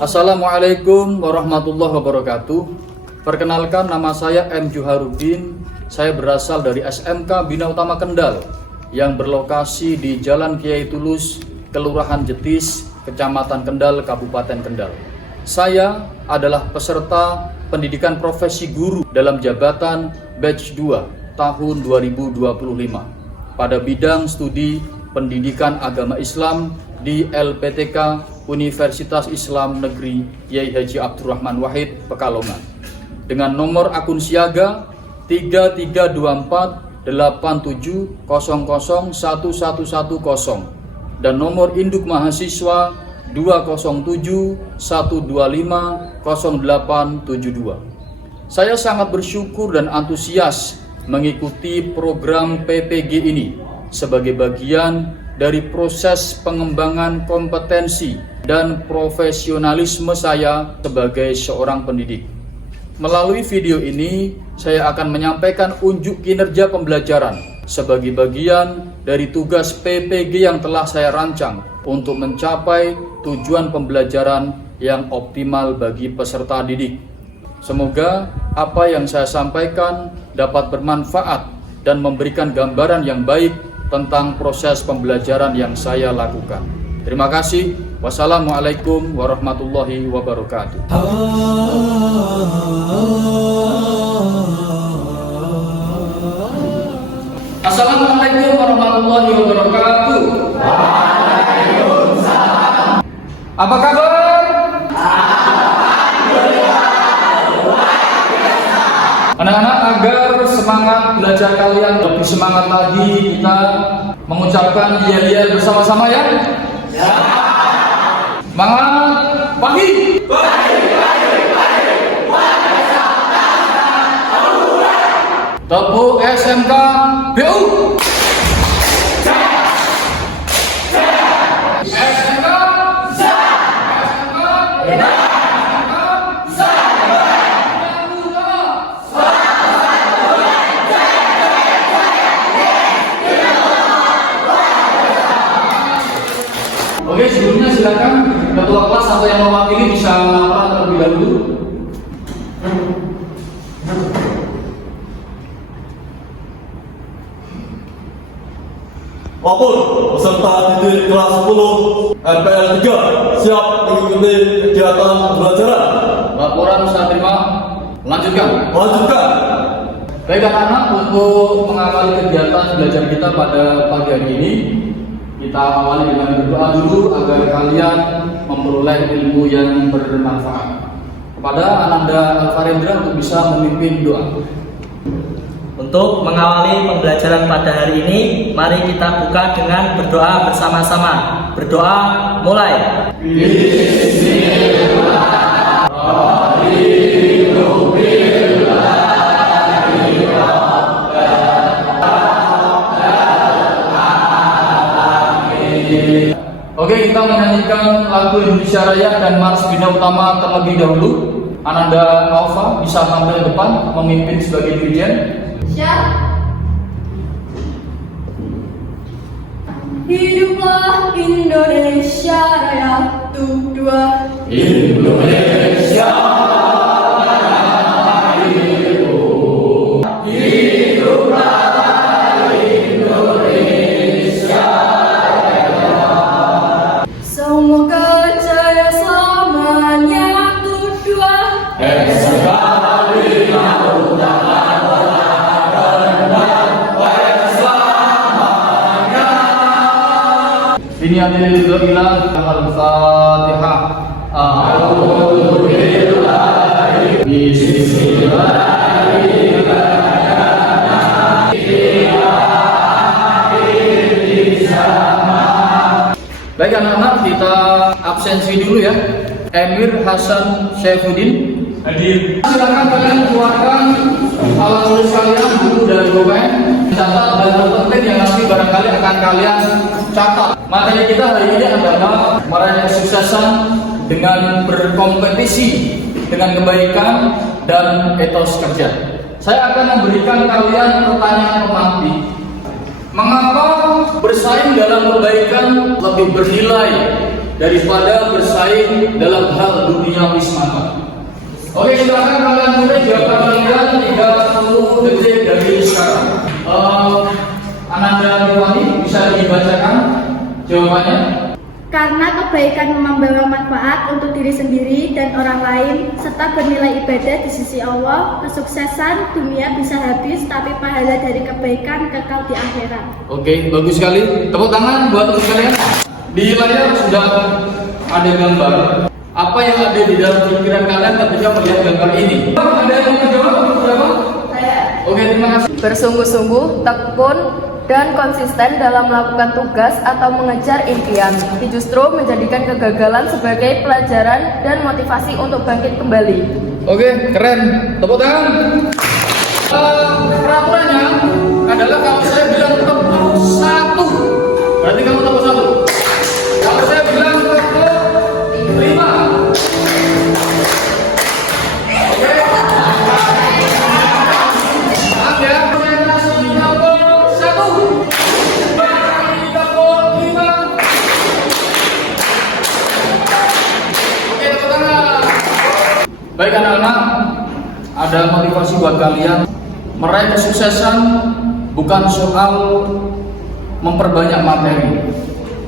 Assalamualaikum warahmatullahi wabarakatuh. Perkenalkan, nama saya M. Juharuddin. Saya berasal dari SMK Bina Utama Kendal yang berlokasi di Jalan Kiai Tulus, Kelurahan Jetis, Kecamatan Kendal, Kabupaten Kendal. Saya adalah peserta pendidikan profesi guru dalam jabatan batch 2 tahun 2025 pada bidang studi pendidikan agama Islam di LPTK Universitas Islam Negeri Yai Haji Abdurrahman Wahid, Pekalongan, dengan nomor akun siaga 332487001110 dan nomor induk mahasiswa 20712500872. Saya sangat bersyukur dan antusias mengikuti program PPG ini sebagai bagian dari proses pengembangan kompetensi dan profesionalisme saya sebagai seorang pendidik. Melalui video ini, saya akan menyampaikan unjuk kinerja pembelajaran sebagai bagian dari tugas PPG yang telah saya rancang untuk mencapai tujuan pembelajaran yang optimal bagi peserta didik. Semoga apa yang saya sampaikan dapat bermanfaat dan memberikan gambaran yang baik tentang proses pembelajaran yang saya lakukan. Terima kasih. Wassalamualaikum warahmatullahi wabarakatuh. Assalamualaikum warahmatullahi wabarakatuh. Waalaikumsalam. Apa kabar? Anak-anak, agar semangat belajar kalian lebih semangat lagi, kita mengucapkan iya-iya bersama-sama ya. Ya. Semangat pagi. Tepuk SMK BU. Oke, sebelumnya silakan ketua kelas atau yang mewakili bisa laporan terlebih dahulu. Wapun peserta didik kelas 10 NPL 3 siap mengikuti kegiatan pembelajaran. Laporan saya terima. Lanjutkan. Baik anak-anak, untuk mengawali kegiatan belajar kita pada pagi hari ini, kita awali dengan berdoa dulu agar kalian memperoleh ilmu yang bermanfaat. Kepada Ananda Alfarendra untuk bisa memimpin doa. Untuk mengawali pembelajaran pada hari ini, mari kita buka dengan berdoa bersama-sama. Berdoa mulai. Oke, kita menyanyikan lagu Indonesia Raya dan Mars Bina Utama terlebih dahulu. Ananda Alfa bisa tampil depan memimpin sebagai dirijen. Siap. Hiduplah Indonesia Raya, tuh dua. Indonesia Semoga jaya selamanya, tuh dua. Ini adalah Al-Fatihah. A'udzu billahi Baik anak-anak, kita absensi dulu ya. Emir Hasan Syaifuddin hadir. Silakan kalian keluarkan alat tulis kalian, buku dan dokumen, catat hal penting yang nanti barangkali akan kalian catat. Materi kita hari ini adalah meraih kesuksesan dengan berkompetisi dengan kebaikan dan etos kerja. Saya akan memberikan kalian pertanyaan pemantik Mengapa bersaing dalam kebaikan lebih bernilai daripada bersaing dalam hal duniawi semata? Oke, silakan kalian tulis jawaban kalian 30 detik dari sekarang. Ananda Tiwani, bisa dibacakan jawabannya? Karena kebaikan membawa manfaat untuk diri sendiri dan orang lain, serta bernilai ibadah di sisi Allah, kesuksesan dunia bisa habis, tapi pahala dari kebaikan kekal di akhirat. Oke, bagus sekali. Tepuk tangan buat kalian. Di layar sudah ada gambar. Apa yang ada di dalam pikiran kalian ketika melihat gambar ini? Ada yang mau menjawab? Berapa? Saya Oke, terima kasih. Bersungguh-sungguh, tekun, dan konsisten dalam melakukan tugas atau mengejar impian, tapi justru menjadikan kegagalan sebagai pelajaran dan motivasi untuk bangkit kembali. Oke, keren. Tepuk tangan. Peraturannya adalah kalau saya bilang tepuk 1, berarti kamu tepuk 1. Kalau saya bilang tepuk 5. Oke. Maaf ya, presentasinya tepuk 1. 35. Oke, tepuk tangan. Baik anak-anak, ada motivasi buat kalian. Meraih kesuksesan bukan soal memperbanyak materi,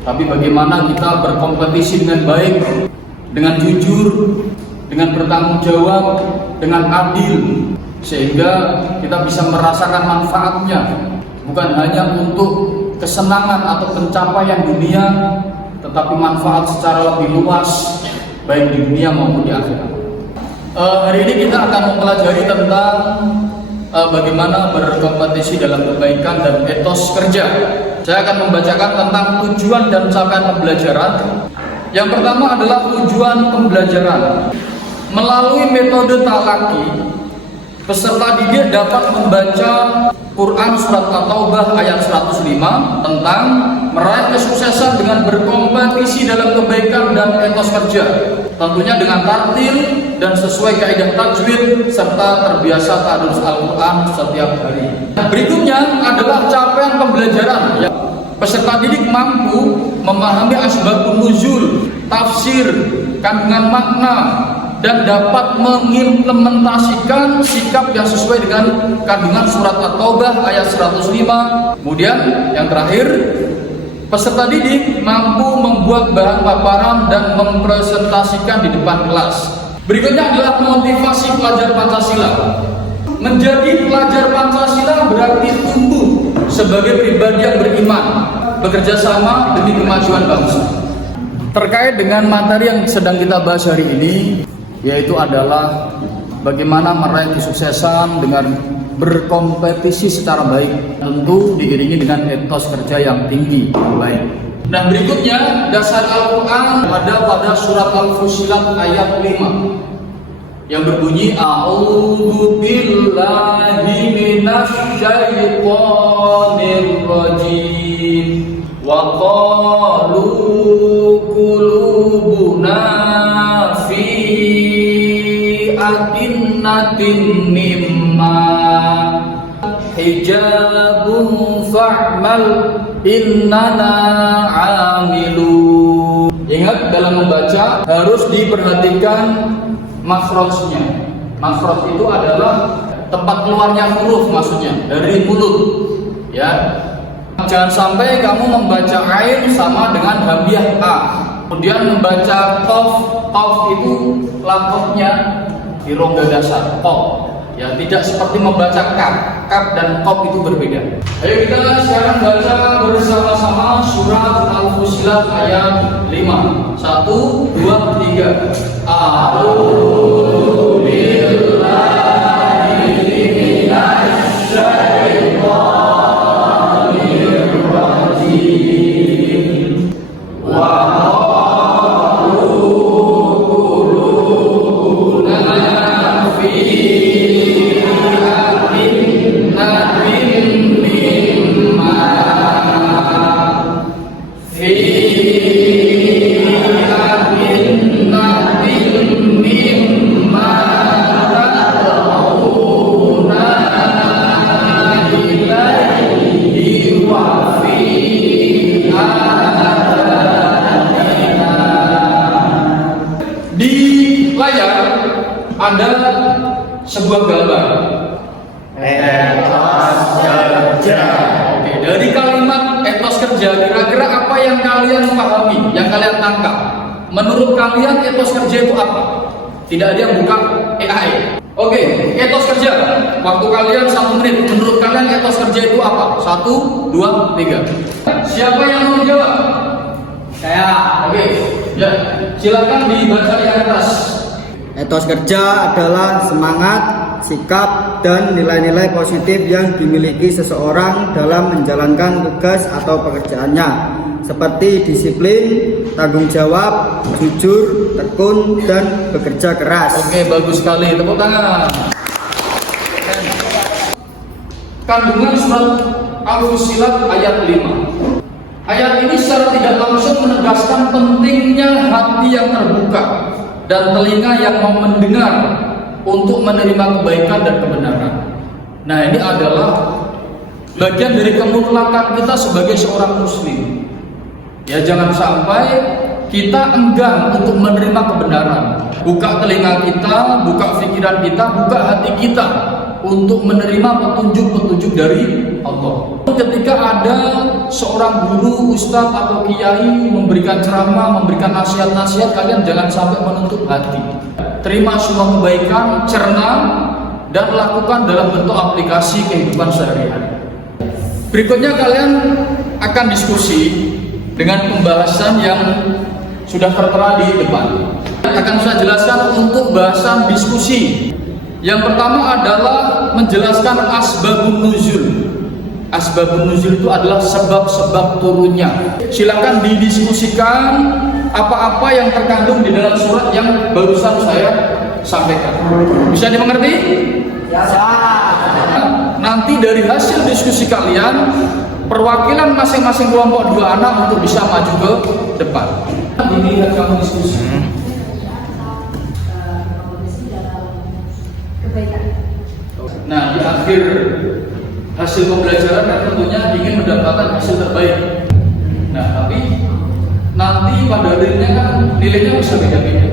tapi bagaimana kita berkompetisi dengan baik, dengan jujur, dengan bertanggung jawab, dengan adil, sehingga kita bisa merasakan manfaatnya, bukan hanya untuk kesenangan atau pencapaian dunia, tetapi manfaat secara lebih luas, baik di dunia maupun di akhirat. Hari ini kita akan mempelajari tentang bagaimana berkompetisi dalam kebaikan dan etos kerja. Saya akan membacakan tentang tujuan dan capaian pembelajaran. Yang pertama adalah tujuan pembelajaran. Melalui metode talaki, peserta didik dapat membaca Quran Surat At-Taubah ayat 105 tentang meraih kesuksesan dengan berkompetisi dalam kebaikan dan etos kerja, tentunya dengan tartil dan sesuai kaidah tajwid serta terbiasa tadarus Al-Quran setiap hari. Berikutnya adalah capaian pembelajaran. Peserta didik mampu memahami asbabun nuzul, tafsir, kandungan makna, dan dapat mengimplementasikan sikap yang sesuai dengan kandungan surat At-Taubah ayat 105. Kemudian yang terakhir, peserta didik mampu membuat bahan paparan dan mempresentasikan di depan kelas. Berikutnya adalah motivasi pelajar Pancasila. Menjadi pelajar Pancasila berarti tumbuh sebagai pribadi yang beriman, bekerja sama demi kemajuan bangsa. Terkait dengan materi yang sedang kita bahas hari ini, yaitu adalah bagaimana meraih kesuksesan dengan berkompetisi secara baik, tentu diiringi dengan etos kerja yang tinggi, baik. Nah, berikutnya dasar Al-Quran ada pada surat Al-Fussilat ayat 5 yang berbunyi A'udzu billahi minasy syaithanir rajim wa qalu qulubuna fi akinnatin mimma hijabun fa'mal innana amilu. Ingat, dalam membaca harus diperhatikan makhrajnya. Makhraj itu adalah tempat keluarnya huruf, maksudnya dari mulut, ya. Jangan sampai kamu membaca ain sama dengan hamzah a. Kemudian membaca qaf itu lafadznya di rongga dasar qaf. Ya, tidak seperti membaca kaf dan qaf itu berbeda. Ayo kita sekarang baca bersama-sama surat Al-Fussilat ayat 5. 1, 2, 3. A'udzu billahi minasy syaithanir rajim. Wa wa ada sebuah gambar. Etos kerja. Oke, dari kalimat etos kerja, kira-kira apa yang kalian pahami, yang kalian tangkap? Menurut kalian etos kerja itu apa? Tidak ada yang buka EAE. Oke, etos kerja. Waktu kalian 1 menit. Menurut kalian etos kerja itu apa? 1, 2, 3. Siapa yang mau menjawab? Saya. Oke, ya. Silakan dibaca di atas. Etos kerja adalah semangat, sikap, dan nilai-nilai positif yang dimiliki seseorang dalam menjalankan tugas atau pekerjaannya, seperti disiplin, tanggung jawab, jujur, tekun, dan bekerja keras. Oke, bagus sekali. Tepuk tangan. Kandungan surat Al-Fussilat ayat 5. Ayat ini secara tidak langsung menegaskan pentingnya hati yang terbuka dan telinga yang mau mendengar untuk menerima kebaikan dan kebenaran. Nah, ini adalah bagian dari kemutlakan kita sebagai seorang muslim. Ya, jangan sampai kita enggan untuk menerima kebenaran. Buka telinga kita, buka pikiran kita, buka hati kita untuk menerima petunjuk-petunjuk dari Allah. Ketika ada seorang guru, ustadz atau kiai memberikan ceramah, memberikan nasihat-nasihat, kalian jangan sampai menutup hati. Terima semua kebaikan, cerna, dan lakukan dalam bentuk aplikasi kehidupan sehari-hari. Berikutnya kalian akan diskusi dengan pembahasan yang sudah tertera di depan. Akan saya jelaskan untuk bahasan diskusi. Yang pertama adalah menjelaskan asbabun nuzul. Asbabun nuzul itu adalah sebab-sebab turunnya. Silakan didiskusikan apa-apa yang terkandung di dalam surat yang barusan saya sampaikan. Bisa dimengerti? Ya. Nanti dari hasil diskusi kalian, perwakilan masing-masing kelompok 2 anak untuk bisa maju ke depan. Dilihat kamu diskusi. Nah, di akhir hasil pembelajaran kan tentunya ingin mendapatkan hasil terbaik. Nah, tapi nanti pada akhirnya kan nilainya bisa beda-beda.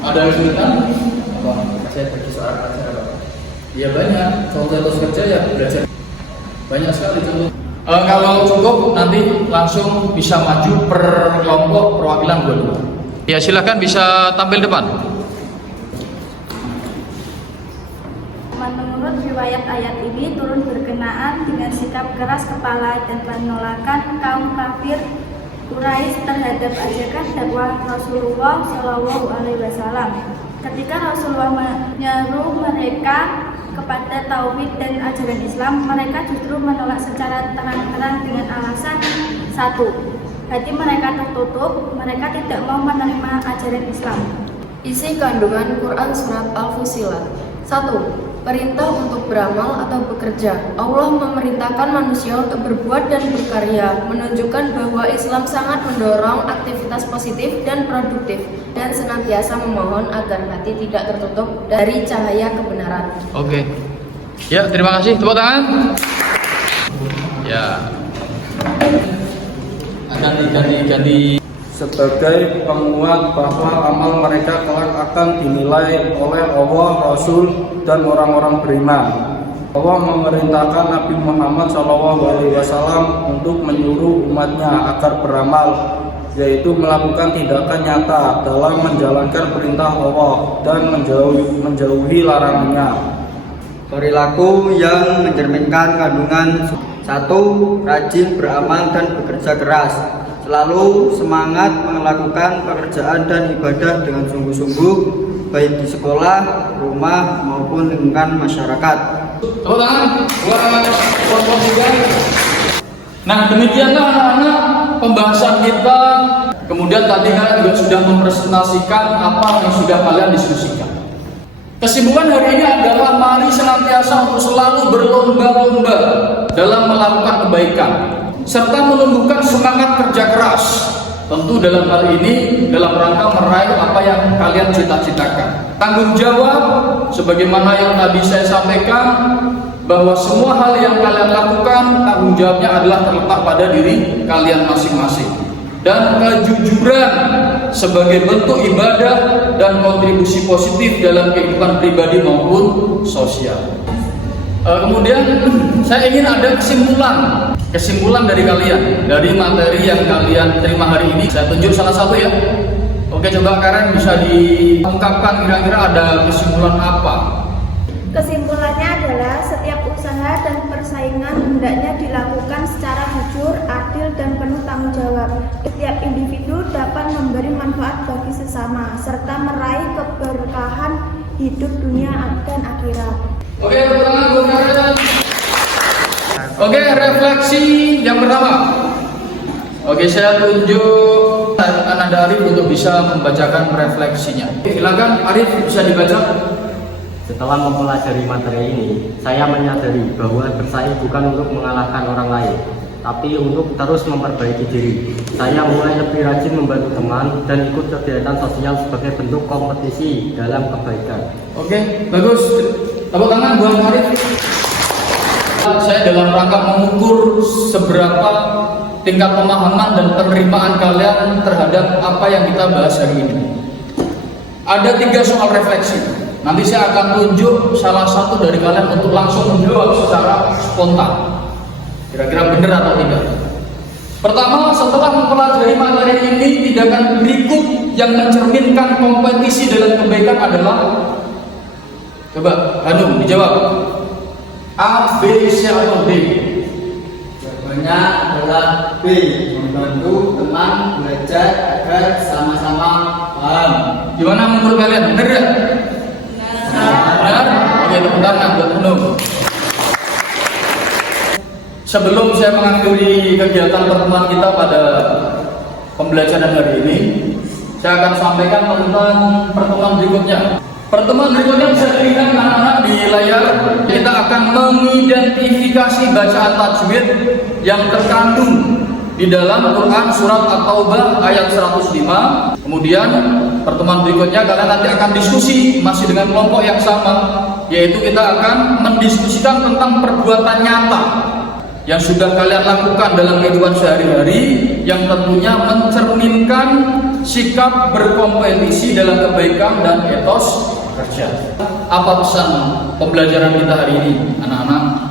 Ada kesulitan? Apa? Saya pergi seorang pelajar apa? Ya banyak. Contoh etos kerja ya belajar banyak sekali contoh. Kalau cukup nanti langsung bisa maju per kelompok perwakilan 2. Ya silakan bisa tampil depan. Menurut riwayat ayat ini turun berkenaan dengan sikap keras kepala dan penolakan kaum kafir Quraisy terhadap ajakan dakwah Rasulullah Shallallahu Alaihi Wasallam. Ketika Rasulullah menyeru mereka kepada tauhid dan ajaran Islam, mereka justru menolak secara terang-terang dengan alasan 1. Hati mereka tertutup, mereka tidak mau menerima ajaran Islam. Isi kandungan Quran Surat Al-Fussilat. 1. Perintah untuk beramal atau bekerja. Allah memerintahkan manusia untuk berbuat dan berkarya, menunjukkan bahwa Islam sangat mendorong aktivitas positif dan produktif, dan senantiasa memohon agar hati tidak tertutup dari cahaya kebenaran. Oke. Ya, terima kasih. Tepuk tangan. Ya. Ganti. Sebagai penguat bahwa amal mereka kelak akan dinilai oleh Allah, Rasul, dan orang-orang beriman. Allah memerintahkan Nabi Muhammad SAW untuk menyuruh umatnya agar beramal, yaitu melakukan tindakan nyata dalam menjalankan perintah Allah dan menjauhi larangannya. Perilaku yang mencerminkan kandungan 1. Rajin beramal dan bekerja keras. Selalu semangat melakukan pekerjaan dan ibadah dengan sungguh-sungguh, baik di sekolah, rumah, maupun lingkungan masyarakat. Tepuk tangan buat kelompok 3. Nah, demikianlah anak-anak pembahasan kita. Kemudian tadi kalian juga sudah mempresentasikan apa yang sudah kalian diskusikan. Kesimpulan hari ini adalah mari senantiasa untuk selalu berlomba-lomba dalam melakukan kebaikan serta menumbuhkan semangat kerja keras. Tentu dalam hal ini dalam rangka meraih apa yang kalian cita-citakan. Tanggung jawab sebagaimana yang tadi saya sampaikan, bahwa semua hal yang kalian lakukan tanggung jawabnya adalah terletak pada diri kalian masing-masing. dan kejujuran sebagai bentuk ibadah dan kontribusi positif dalam kehidupan pribadi maupun sosial. Kemudian saya ingin ada kesimpulan dari kalian, dari materi yang kalian terima hari ini. Saya tunjuk salah satu ya. Oke, coba Karen bisa diungkapkan kira-kira ada kesimpulan apa? Kesimpulannya adalah setiap usaha dan persaingan hendaknya dilakukan secara jujur, adil, dan penuh tanggung jawab. Setiap individu dapat memberi manfaat bagi sesama, serta meraih keberkahan hidup dunia dan akhirat. Oke, tepuk tangan buat Karen. Oke, refleksi yang pertama. Oke, saya tunjuk Ananda Arif untuk bisa membacakan refleksinya. Silakan Arif, bisa dibaca. Setelah mempelajari materi ini, saya menyadari bahwa bersaing bukan untuk mengalahkan orang lain, tapi untuk terus memperbaiki diri. Saya mulai lebih rajin membantu teman dan ikut kegiatan sosial sebagai bentuk kompetisi dalam kebaikan. Oke, bagus. Tepuk tangan buat Arif. Saya dalam rangka mengukur seberapa tingkat pemahaman dan penerimaan kalian terhadap apa yang kita bahas hari ini. Ada 3 soal refleksi. Nanti saya akan tunjuk salah satu dari kalian untuk langsung menjawab secara spontan. Kira-kira benar atau tidak? Pertama, setelah mempelajari materi ini, tindakan berikut yang mencerminkan kompetisi dalam kebaikan adalah, coba Hanum dijawab. A, B, C atau D? Jawabannya adalah B, membantu teman belajar agar sama-sama paham. Gimana menurut kalian? Benar ya? Benar? Oke, tepuk tangan buat Hanum. Sebelum saya mengakhiri kegiatan pertemuan kita pada pembelajaran hari ini, saya akan sampaikan tentang pertemuan berikutnya. Pertemuan berikutnya bisa dilihat anak-anak di layar. Kita akan mengidentifikasi bacaan tajwid yang terkandung di dalam Quran surat At-Taubah ayat 105. Kemudian pertemuan berikutnya kalian nanti akan diskusi masih dengan kelompok yang sama, yaitu kita akan mendiskusikan tentang perbuatan nyata yang sudah kalian lakukan dalam kehidupan sehari-hari, yang tentunya mencerminkan sikap berkompetisi dalam kebaikan dan etos kerja. Apa pesan pembelajaran kita hari ini, anak-anak?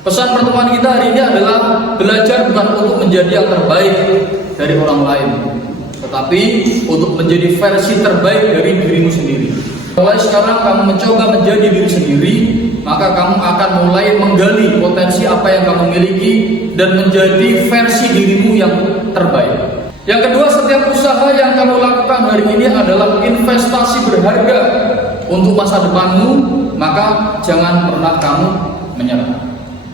Pesan pertemuan kita hari ini adalah belajar bukan untuk menjadi yang terbaik dari orang lain, tetapi untuk menjadi versi terbaik dari dirimu sendiri. Mulai sekarang kamu mencoba menjadi diri sendiri, maka kamu akan mulai menggali potensi apa yang kamu miliki dan menjadi versi dirimu yang terbaik. Yang kedua, setiap usaha yang kamu lakukan hari ini adalah investasi berharga untuk masa depanmu, maka jangan pernah kamu menyerah.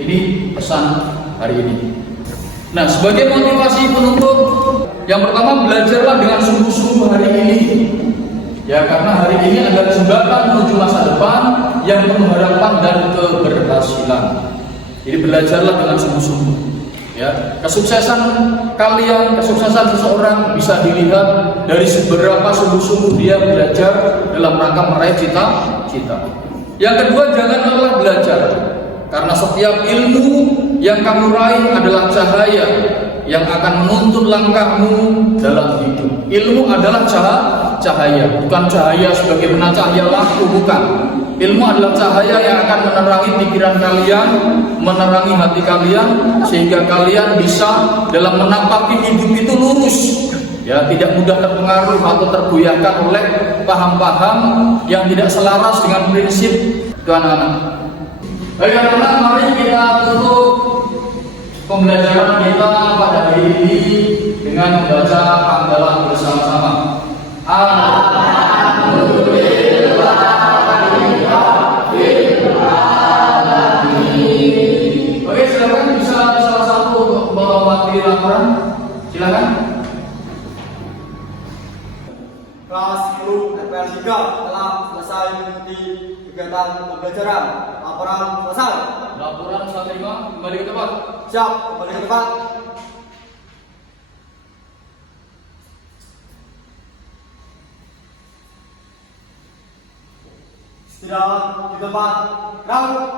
Ini pesan hari ini. Nah, sebagai motivasi penutup, yang pertama, belajarlah dengan sungguh-sungguh hari ini. Ya, karena hari ini adalah jembatan menuju masa depan yang penuh harapan dan keberhasilan. Jadi belajarlah dengan sungguh-sungguh. Ya, kesuksesan kalian, kesuksesan seseorang bisa dilihat dari seberapa sungguh-sungguh dia belajar dalam rangka meraih cita-cita. Yang kedua, jangan lelah belajar, karena setiap ilmu yang kamu raih adalah cahaya yang akan menuntun langkahmu dalam hidup. Ilmu adalah cahaya, bukan cahaya sebagaimana cahaya lampu, bukan. Ilmu adalah cahaya yang akan menerangi pikiran kalian, menerangi hati kalian, sehingga kalian bisa dalam menampaki hidup itu lurus, ya, tidak mudah terpengaruh atau tergoyahkan oleh paham-paham yang tidak selaras dengan prinsip itu, anak-anak. Baik anak-anak, mari kita tutup pembelajaran kita pada hari ini dengan membaca hamdalah bersama-sama. Oke, silakan bisa salah satu untuk mewakili laporan. Silakan. Kelas 10 FPL 3 telah selesai mengikuti kegiatan pembelajaran. Laporan selesai. Laporan saya terima, kembali ke tempat. Siap, kembali ke tempat. Istirahat di tempat. Raut.